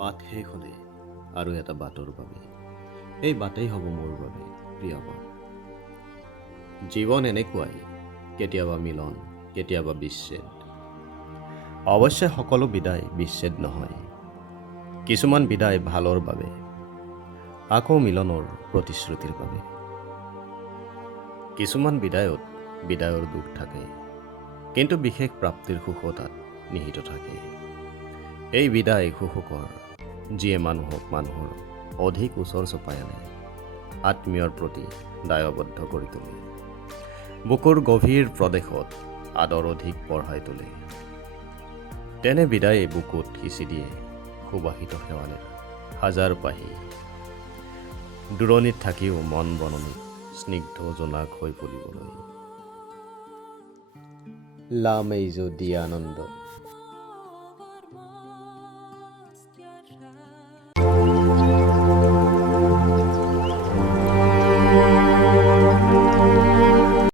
বাট শেষ হ'লে আৰু এটা বাটৰ বাবে এই বাটেই হ'ব মোৰ বাবে প্ৰিয় বাট। জীৱন এনেকুৱাই, কেতিয়াবা মিলন, কেতিয়াবা বিচ্ছেদ। অৱশ্যে সকলো বিদায় বিচ্ছেদ নহয়। কিছুমান বিদায় ভালৰ বাবে, আকৌ মিলনৰ প্ৰতিশ্ৰুতিৰ বাবে। কিছুমান বিদায়ত বিদায়ৰ দুখ থাকে, কিন্তু বিশেষ প্ৰাপ্তিৰ সুখো তাত নিহিত থাকে। এই বিদায় সুখকৰ, যিয়ে মানুহৰ অধিক ওচৰ চপাই আনে, আত্মীয়ৰ প্ৰতি দায়বদ্ধ কৰি তোলে, বুকুৰ গভীৰ প্ৰদেশত আদৰ অধিক বঢ়াই তোলে। তেনে বিদায়ে বুকুত সিঁচি দিয়ে সুবাসিত শেৱালিৰ হাজাৰ পাহি। দূৰণিত থাকিও মন বননিত স্নিগ্ধ জোনাক হৈ পৰিবলৈ। লা মেইজো দি আনন্দ।